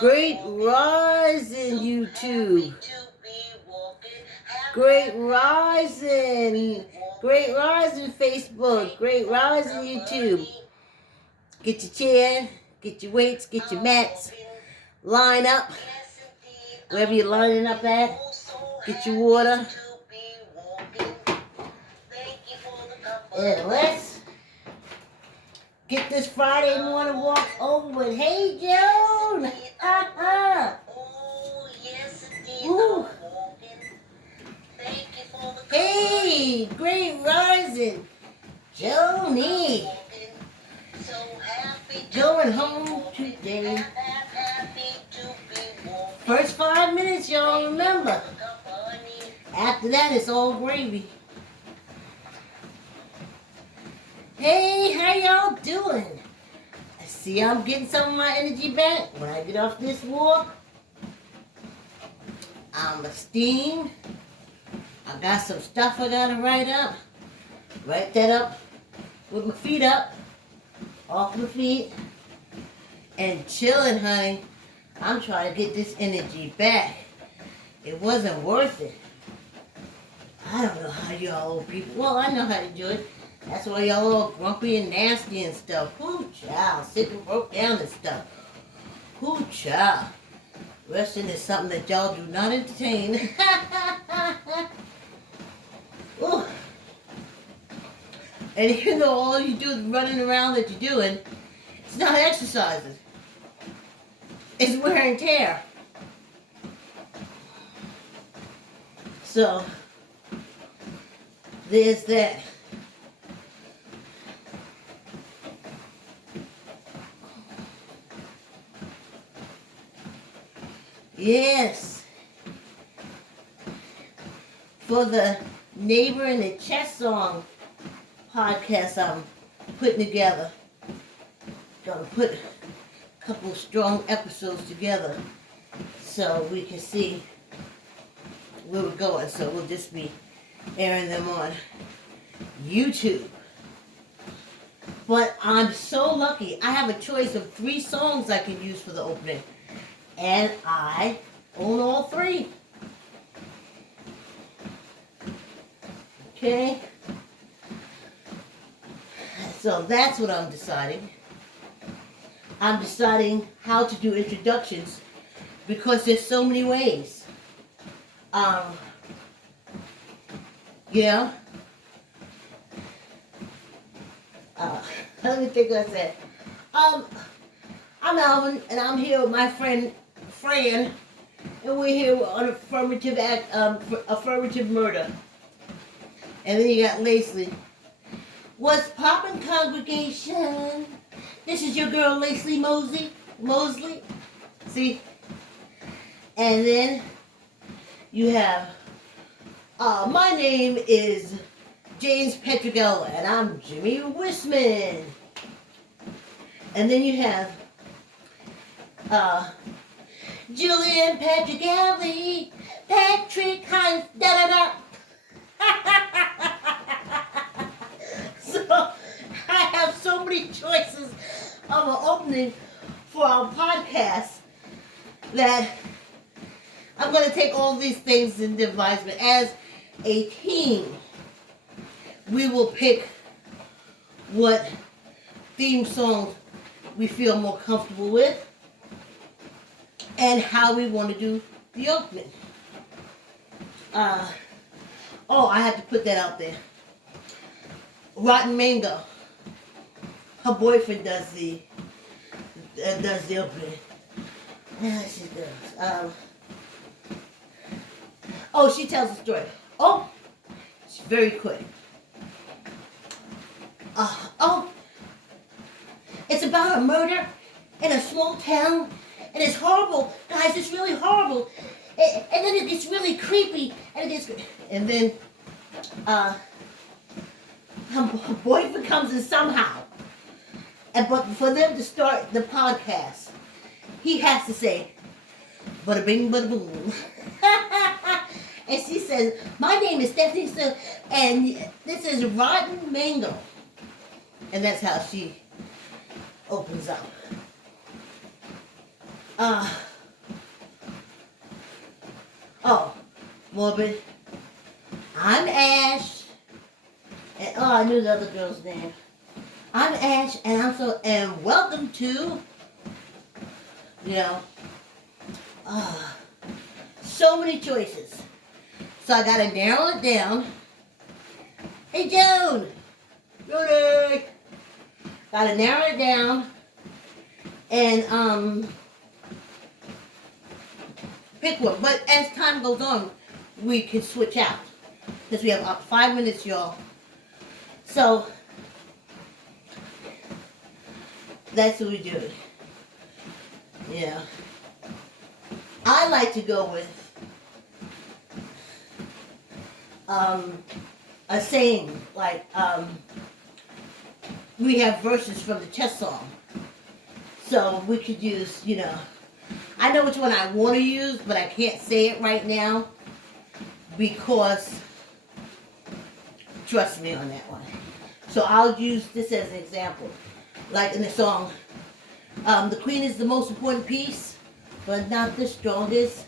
Great rising, YouTube. Great rising. Great rising, Facebook. Great rising, YouTube. Get your chair, get your weights, get your mats. Line up. Wherever you're lining up at. Get your water. And let's get this Friday morning walk over with. Hey, Joan. Woo. Hey, great rising, Joni. Going home today. First 5 minutes, y'all remember. After that, it's all gravy. Hey, how y'all doing? I see I'm getting some of my energy back when I get off this walk. I'm steamed. I got some stuff I gotta write up. Write that up with my feet up, off my feet, and chilling, honey. I'm trying to get this energy back. It wasn't worth it. I don't know how y'all old people, well, I know how to do it. That's why y'all all grumpy and nasty and stuff. Whoo, child, sick and broke down and stuff. Whoo, child. Resting is something that y'all do not entertain. Ooh. And even though all you do is running around that you're doing, it's not exercising. It's wear and tear. So, there's that. Yes. For the Neighbor in the Chest Song podcast I'm putting together. Gonna put a couple strong episodes together so we can see where we're going. So we'll just be airing them on YouTube. But I'm so lucky. I have a choice of 3 songs I can use for the opening. And I own all 3. Okay? So that's what I'm deciding. I'm deciding how to do introductions because there's so many ways. Yeah. Let me think what I said. I'm Alvin, and I'm here with my friend Fran, and we're here on affirmative murder. And then you got Lacey. What's poppin', congregation? This is your girl Lacey Mosley. See? And then you have, my name is James Petragella, and I'm Jimmy Wisman. And then you have, Julian Petragelli, Patrick Hines, da-da-da. So, I have so many choices of an opening for our podcast that I'm going to take all these things into advisement. As a team, we will pick what theme songs we feel more comfortable with and how we want to do the opening. I had to put that out there. Rotten Mango. Her boyfriend does the opening. Yeah, she does. She tells the story. It's very quick. It's about a murder in a small town, and it's horrible, guys. It's really horrible, and then it gets really creepy, and then her boyfriend comes in somehow, but for them to start the podcast, he has to say, "Bada bing, bada boom." And she says, "My name is Stephanie, and this is Rotten Mango." And that's how she opens up. Morbid. I'm Ash. And oh, I knew the other girl's name. I'm Ash, and welcome to, you know, so many choices. So I gotta narrow it down. Hey, Joan! Rudy! Gotta narrow it down and pick one. But as time goes on, we can switch out. Because we have up 5 minutes, y'all. So that's what we do. Yeah. I like to go with a saying, like, we have verses from the chess song. So we could use, you know, I know which one I want to use, but I can't say it right now because, trust me on that one. So I'll use this as an example. Like in the song, the queen is the most important piece, but not the strongest.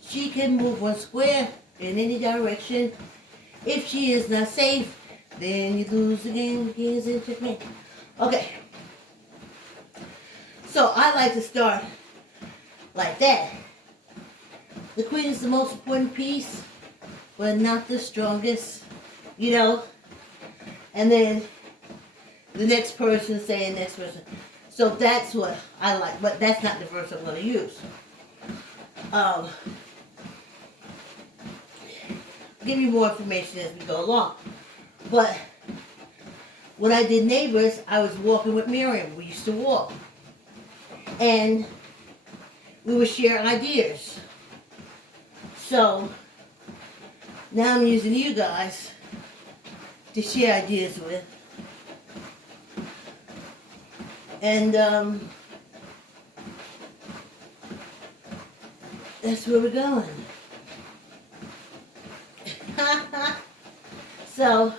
She can move one square in any direction. If she is not safe, then you lose the game. The king is in checkmate. Okay. So I like to start like that. The queen is the most important piece, but not the strongest. You know? And then the next person saying next person. So that's what I like, but that's not the verse I'm going to use. Give you more information as we go along. But when I did Neighbors, I was walking with Miriam. We used to walk. And we would share ideas. So now I'm using you guys to share ideas with. And that's where we're going. So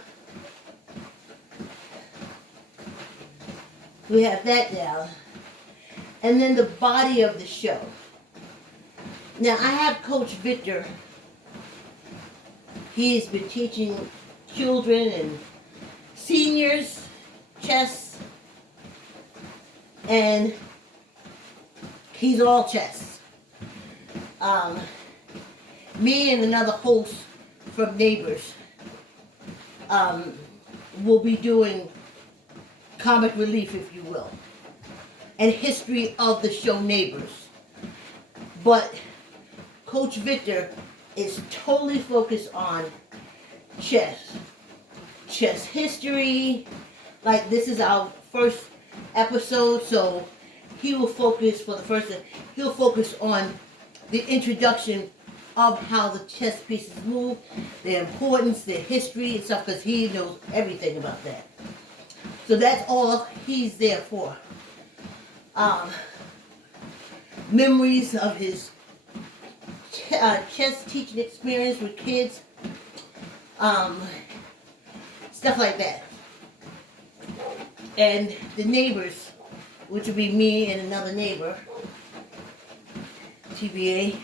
we have that down. And then the body of the show. Now I have Coach Victor. He's been teaching children and seniors chess. And he's all chess. Me and another host from Neighbors will be doing comic relief, if you will, and history of the show Neighbors. But Coach Victor is totally focused on chess history. Like, this is our first episode, so he will focus he'll focus on the introduction of how the chess pieces move, their importance, their history and stuff, because he knows everything about that. So that's all he's there for. Memories of his chess teaching experience with kids, stuff like that. And the Neighbors, which would be me and another neighbor, TBA,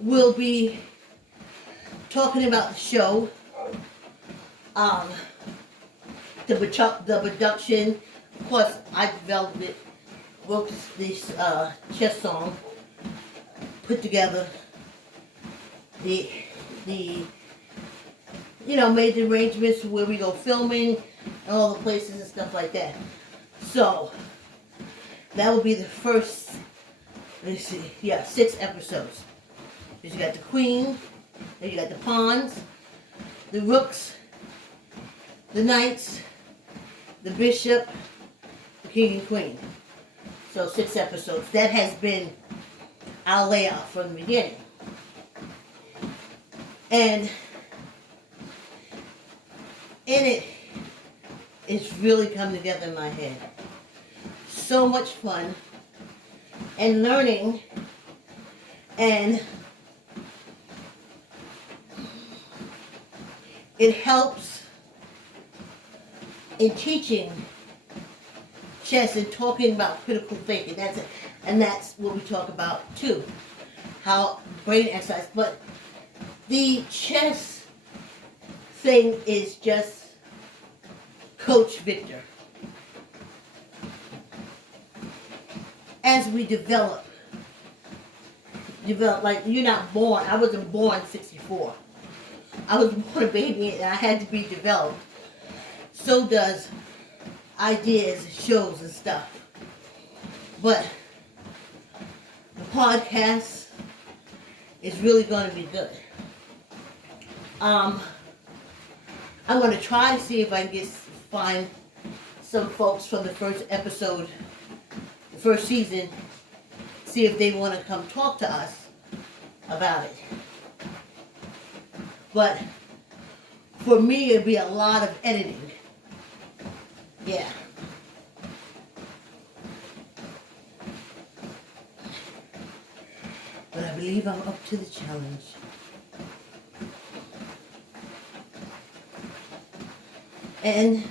will be talking about the show, the production. Of course, I developed it, wrote this chess song, put together the made the arrangements for where we go filming and all the places and stuff like that. So that will be the first, let's see, 6 episodes. Because you got the queen, then you got the pawns, the rooks, the knights, the bishop, the king and queen. So 6 episodes. That has been our layout from the beginning. And in it, it's really come together in my head. So much fun and learning, and it helps in teaching chess and talking about critical thinking. That's it. And that's what we talk about too. how brain exercise. But the chess thing is just Coach Victor. As we develop, like you're not born. I wasn't born 64. I was born a baby and I had to be developed. So does ideas, shows, and stuff. But the podcast is really going to be good. I'm going to try to see if I can find some folks from the first episode, the first season, see if they want to come talk to us about it. But for me, it'd be a lot of editing. Yeah. But I believe I'm up to the challenge. And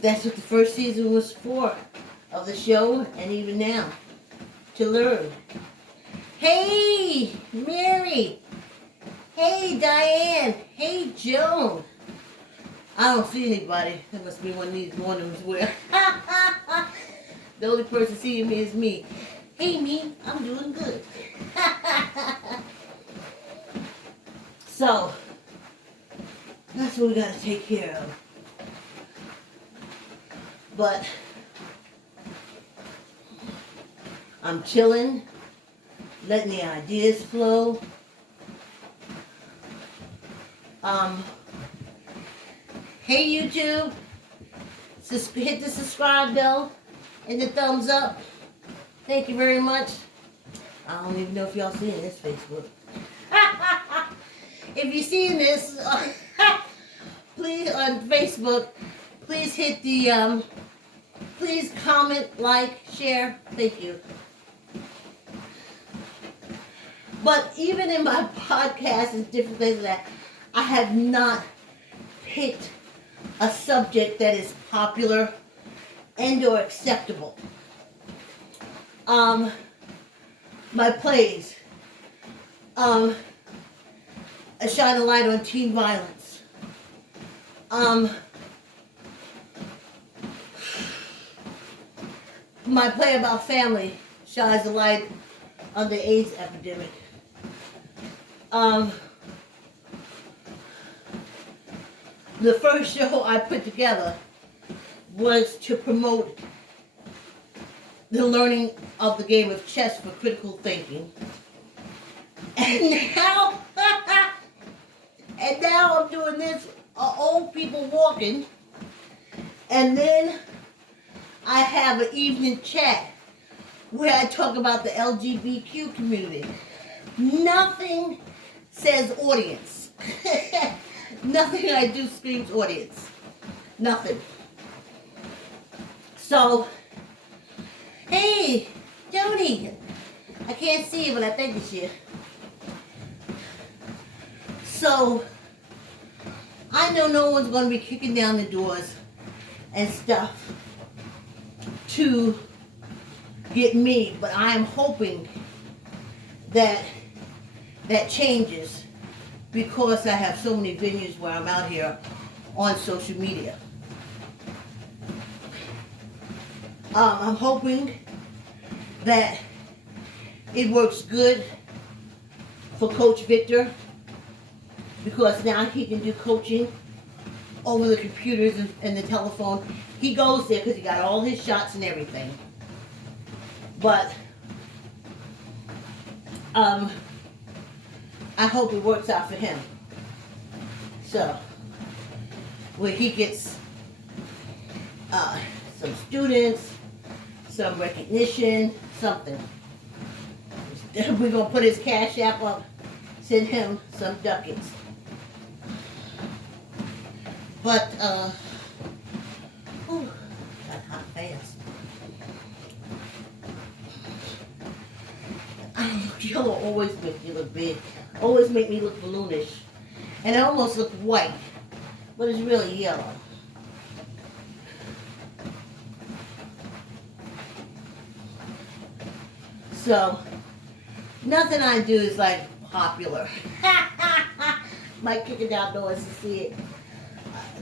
that's what the first season was for of the show, and even now, to learn. Hey, Mary. Hey, Diane. Hey, Joan. I don't see anybody. That must be one of these mornings where the only person seeing me is me. Hey, me. I'm doing good. So, that's what we got to take care of. But I'm chilling, letting the ideas flow. Hey YouTube, hit the subscribe bell and the thumbs up. Thank you very much. I don't even know if y'all seeing this Facebook. If you're seeing this, please on Facebook, please hit the, please comment, like, share. Thank you. But even in my podcast and different things like that, I have not picked a subject that is popular and or acceptable. My plays, I shine a light on teen violence. My play about family shines a light on the AIDS epidemic. The first show I put together was to promote the learning of the game of chess for critical thinking. And now, I'm doing this, old people walking. And then I have an evening chat where I talk about the LGBTQ community. Nothing says audience. Nothing I do screams audience. Nothing. So, hey, Jody. I can't see you, but I think it's you. So, I know no one's going to be kicking down the doors and stuff to get me, but I am hoping that that changes because I have so many venues where I'm out here on social media. I'm hoping that it works good for Coach Victor because now he can do coaching over the computers and the telephone. He goes there because he got all his shots and everything. But I hope it works out for him. So, where he gets some students, some recognition, something. We're going to put his Cash App up, send him some ducats. But, got hot fast. Yellow always makes you look big. Always make me look balloonish. And it almost look white. But it's really yellow. So, Nothing I do is like popular. Might kick it outdoors to see it.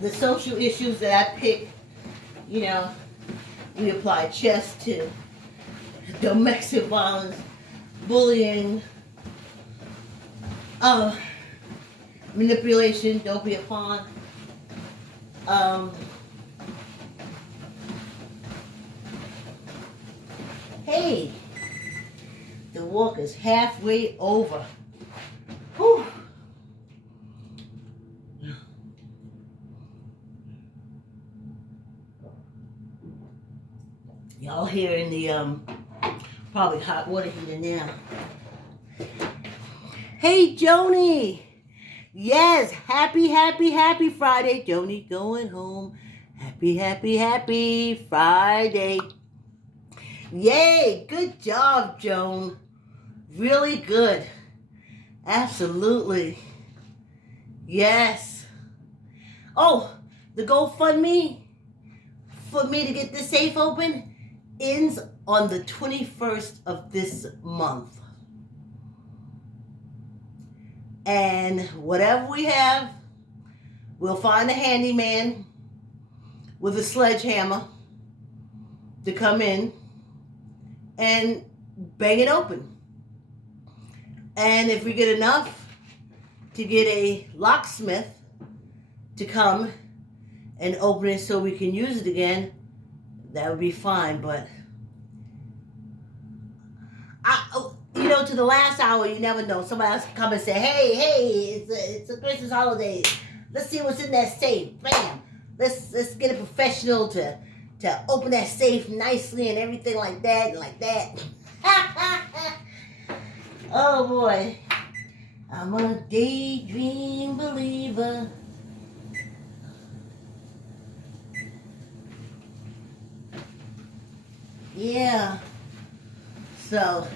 The social issues that I pick, you know, we apply chess to domestic violence, bullying, manipulation, don't be a pawn. Hey, the walk is halfway over. Whew. Y'all here in the probably hot water heater now. Hey Joni. Yes, happy Friday. Joni going home. Happy Friday. Yay, good job, Joan. Really good. Absolutely. Yes. Oh, the GoFundMe for me to get this safe open ends on the 21st of this month. And whatever we have, we'll find a handyman with a sledgehammer to come in and bang it open. And if we get enough to get a locksmith to come and open it so we can use it again, that would be fine. But to the last hour, you never know. Somebody else come and say, hey, it's a Christmas holiday. Let's see what's in that safe. Bam. Let's get a professional to open that safe nicely and everything like that and like that. Oh boy. I'm a daydream believer. Yeah. So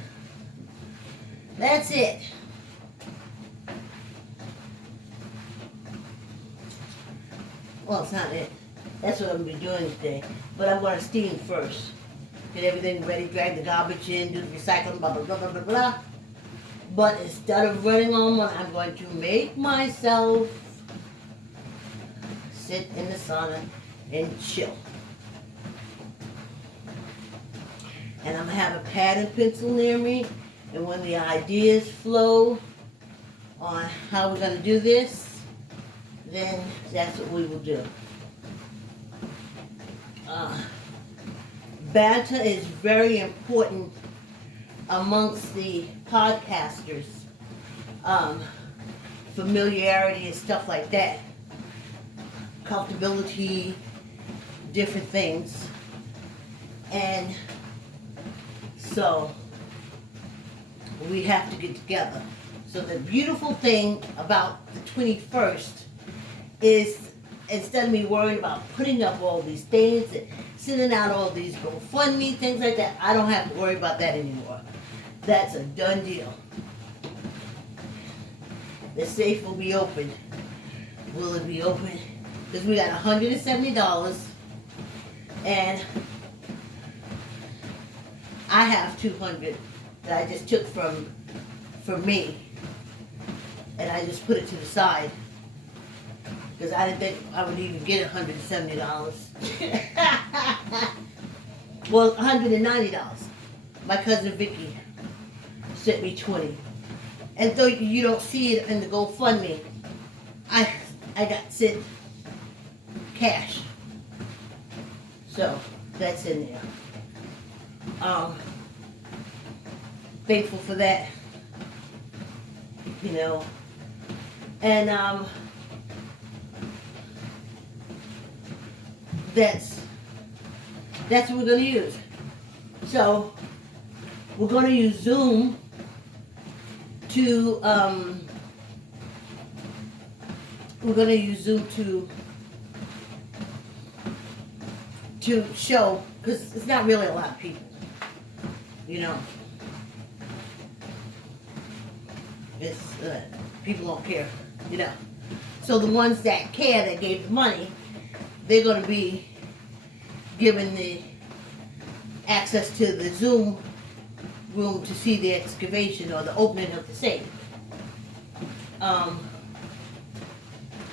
that's it. Well, it's not it. That's what I'm going to be doing today. But I'm going to steam first. Get everything ready, drag the garbage in, do the recycling, blah, blah, blah, blah, blah, blah. But instead of running on one, I'm going to make myself sit in the sauna and chill. And I'm going to have a pad and pencil near me. And when the ideas flow on how we're going to do this, then that's what we will do. Banter is very important amongst the podcasters. Familiarity and stuff like that. Comfortability, different things. And so we have to get together. So the beautiful thing about the 21st is, instead of me worrying about putting up all these things and sending out all these GoFundMe, things like that, I don't have to worry about that anymore. That's a done deal. The safe will be open. Will it be open? Because we got $170 and I have $200 that I just took from me, and I just put it to the side because I didn't think I would even get $170. Well, $190. My cousin Vicky sent me $20, and though you don't see it in the GoFundMe, I got sent cash, so that's in there. Thankful for that, and that's what we're going to use. So we're going to use Zoom to show, because it's not really a lot of people, It's people don't care, So the ones that care, that gave the money, they're going to be given the access to the Zoom room to see the excavation or the opening of the safe. I'm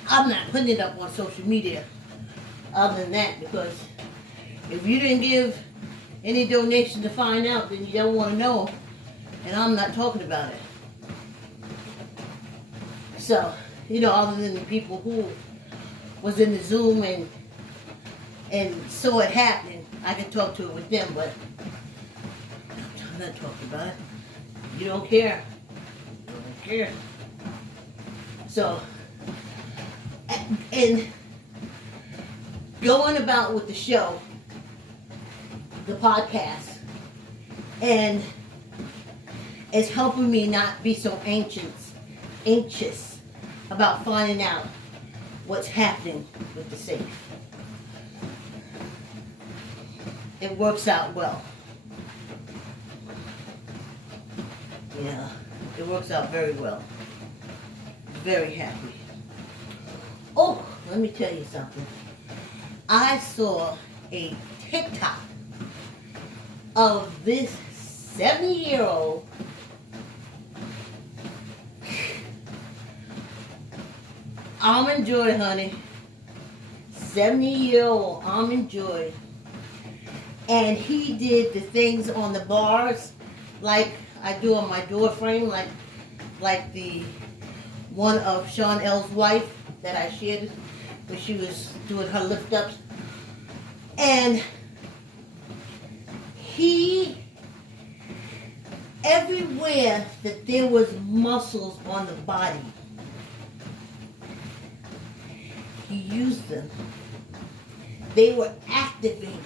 not putting it up on social media other than that, because if you didn't give any donation to find out, then you don't want to know, and I'm not talking about it. So, other than the people who was in the Zoom and saw it happening, I can talk to it with them, but I'm not talking about it. You don't care. You don't care. So, and going about with the show, the podcast, and it's helping me not be so anxious about finding out what's happening with the safe. It works out well. Yeah, it works out very well. Very happy. Oh, let me tell you something. I saw a TikTok of this 70-year-old Almond Joy, honey. 70-year-old Almond Joy. And he did the things on the bars like I do on my door frame, like the one of Sean L's wife that I shared when she was doing her lift ups. And he, everywhere that there was muscles on the body, he used them. They were activated.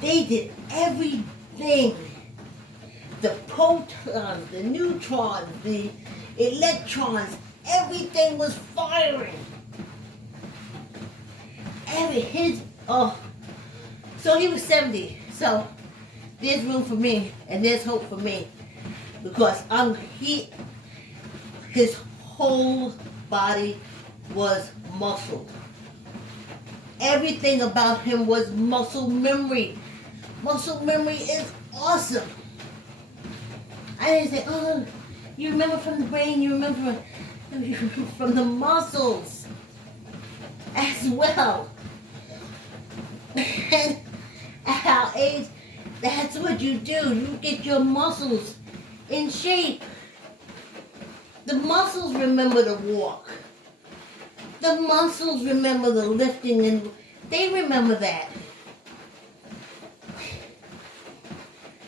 They did everything. The protons, the neutrons, the electrons, everything was firing. So he was 70. So there's room for me and there's hope for me, because his whole body was muscled. Everything about him was muscle memory. Muscle memory is awesome. I didn't say, oh, you remember from the brain, you remember from the muscles as well. And at our age, that's what you do. You get your muscles in shape. The muscles remember to walk. The muscles remember the lifting, and they remember that.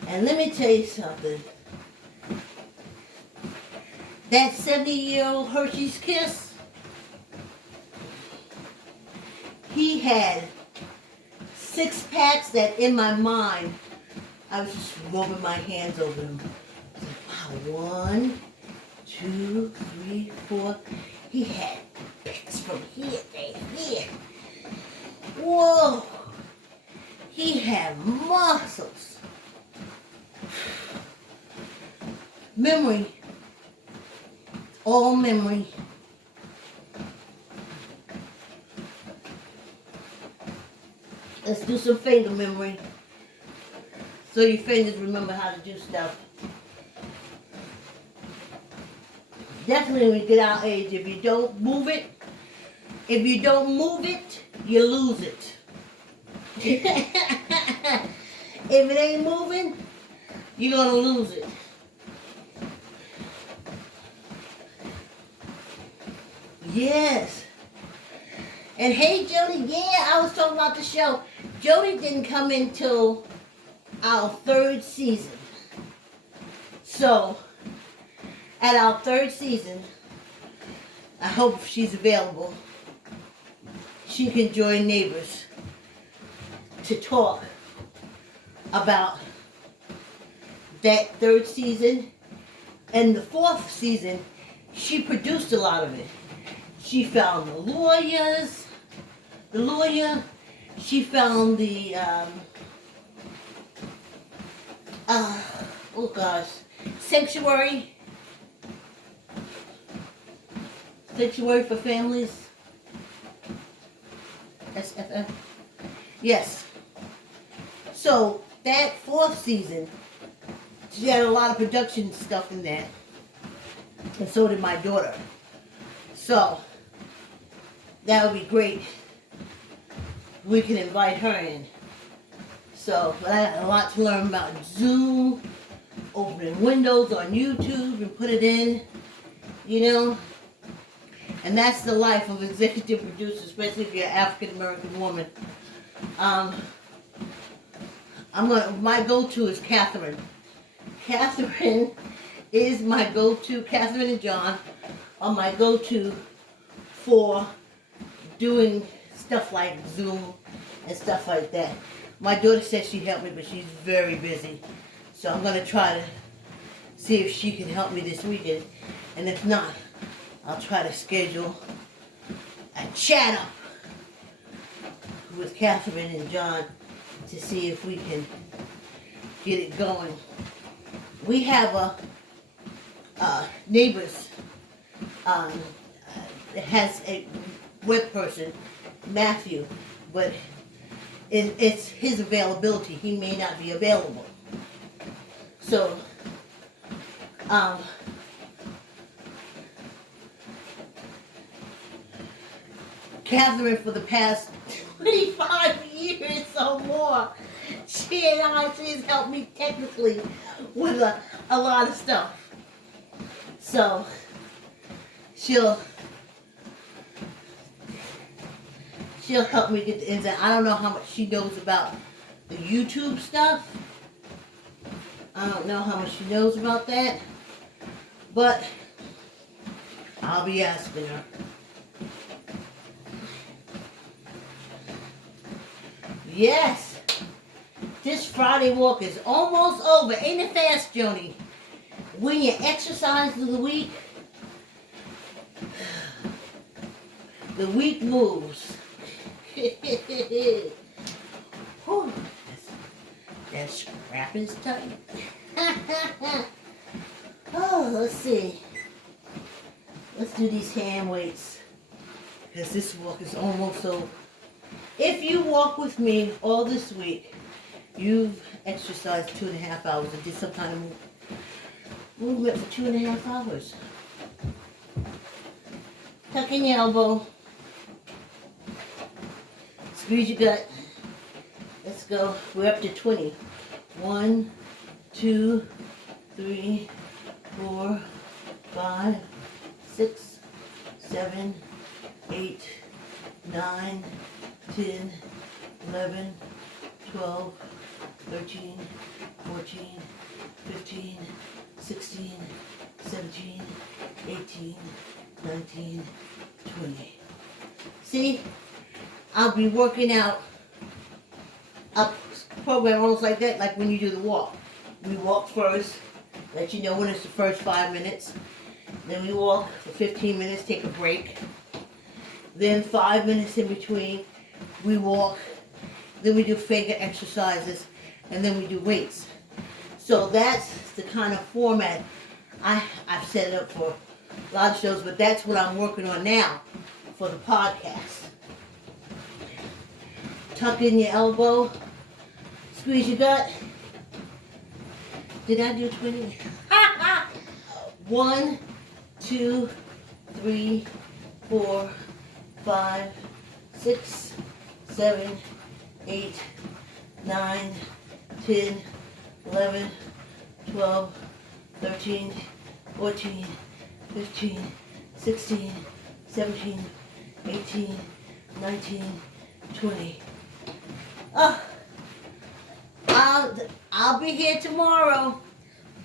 And let me tell you something. That 70-year-old Hershey's Kiss, he had 6 packs that in my mind, I was just rubbing my hands over them. Wow, 1, 2, 3, 4. He had picks from here to here. Whoa! He had muscles. Memory. All memory. Let's do some finger memory, so your fingers remember how to do stuff. Definitely when you get our age, if you don't move it, you lose it. If it ain't moving, you're gonna lose it. Yes. And hey, Jody, yeah, I was talking about the show. Jody didn't come until our 3rd season. So, at our 3rd season, I hope she's available. She can join Neighbors to talk about that 3rd season. And the 4th season, she produced a lot of it. She found the lawyer, she found the, sanctuary for families, SFF, yes. So that 4th season, she had a lot of production stuff in there. And so did my daughter. So, that would be great. We can invite her in. So, but I got a lot to learn about Zoom, opening windows on YouTube and put it in, you know. And that's the life of executive producer, especially if you're an African American woman. My go-to is Catherine. Catherine is my go-to. Catherine and John are my go-to for doing stuff like Zoom and stuff like that. My daughter says she'd help me, but she's very busy. So I'm going to try to see if she can help me this weekend. And if not, I'll try to schedule a chat up with Catherine and John to see if we can get it going. We have neighbors that has a web person, Matthew, but it's his availability. He may not be available. So, Catherine, for the past 25 years or more, she's helped me technically with a lot of stuff. So, she'll help me get the ins and outs. I don't know how much she knows about the YouTube stuff. I don't know how much she knows about that. But I'll be asking her. Yes, this Friday walk is almost over. Ain't it fast, Joni? When you exercise through the week moves. Whew, that scrap is tight. Oh, let's see. Let's do these hand weights, because this walk is almost over. If you walk with me all this week, you've exercised 2.5 hours and did some kind of movement for 2.5 hours. Tuck in your elbow. Squeeze your gut. Let's go. We're up to 20. 1, 2, 3, 4, 5, 6, 7, 8, 9, 10, 11, 12, 13, 14, 15, 16, 17, 18, 19, 20. See, I'll be working out a program almost like that, like when you do the walk. We walk first, let you know when it's the first 5 minutes. Then we walk for 15 minutes, take a break. Then 5 minutes in between, we walk. Then we do finger exercises, and then we do weights. So that's the kind of format I've set it up for a lot of shows, but that's what I'm working on now for the podcast. Tuck in your elbow, squeeze your gut. Did I do 20? 1, 2, 3, 4, 5, 6, 7, 8, 9, 10, 11, 12, 13, 14, 15, 16, 17, 18, 19, 20. Oh, I'll be here tomorrow,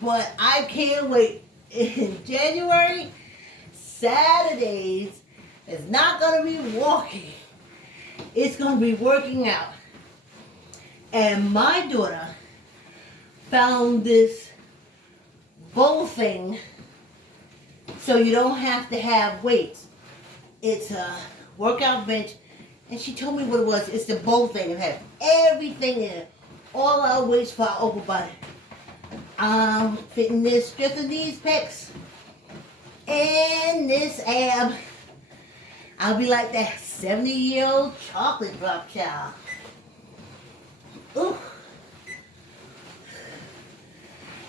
but I can't wait. In January, Saturdays is not going to be walking. It's going to be working out. And my daughter found this bowl thing so you don't have to have weights. It's a workout bench, and she told me what it was. It's the bowl thing. It has everything in it. All our weights for our upper body. Fitting this, strengthen these pecs and this ab. I'll be like that 70-year-old chocolate drop child. Ooh.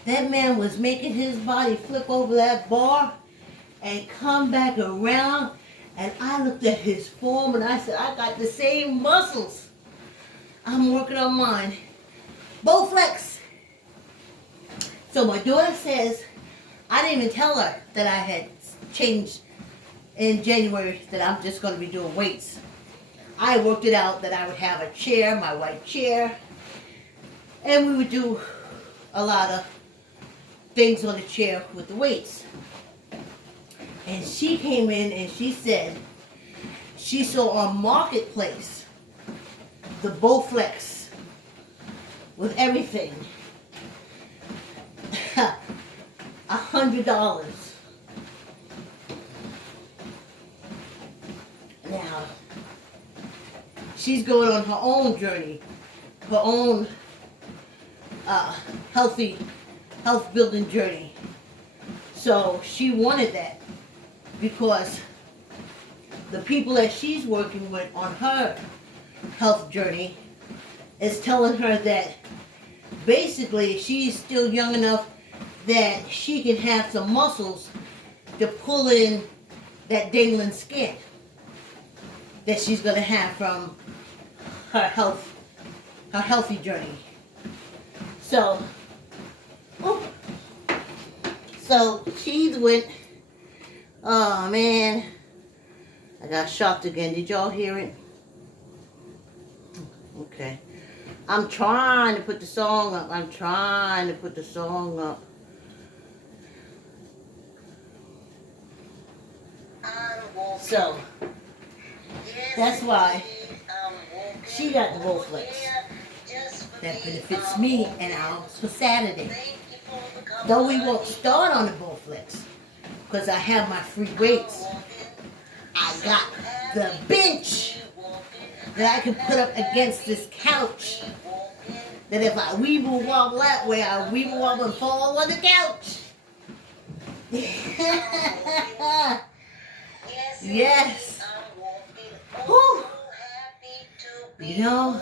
That man was making his body flip over that bar and come back around. And I looked at his form and I said, I got the same muscles. I'm working on mine. Bowflex. So my daughter says, I didn't even tell her that I had changed in January, that I'm just going to be doing weights. I worked it out that I would have a chair, my white chair, and we would do a lot of things on the chair with the weights. And she came in and she said she saw on Marketplace the Bowflex with everything. $100. Now, she's going on her own journey, her own health building journey. So she wanted that because the people that she's working with on her health journey is telling her that basically she's still young enough that she can have some muscles to pull in that dangling skin that she's going to have from her healthy journey. So she went, oh man, I got shocked again. Did y'all hear it? Okay. I'm trying to put the song up. So, that's why she got the Bowflex. That benefits me and ours for Saturday. Though we won't start on the Bowflex, because I have my free weights. I got the bench that I can put up against this couch. That if I weeble wobble that way, I weeble wobble and fall on the couch. Yes. Whew. You know,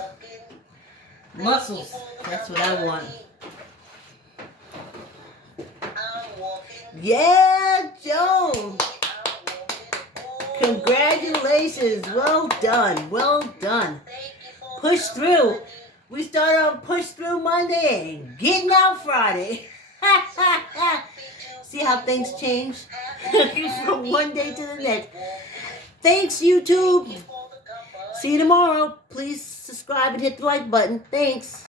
muscles, that's what I want. Yeah, Joan. Congratulations. Well done. Push through. We started on Push Through Monday and Getting Out Friday. See how things change from one day to the next. Thanks, YouTube. See you tomorrow. Please subscribe and hit the like button. Thanks.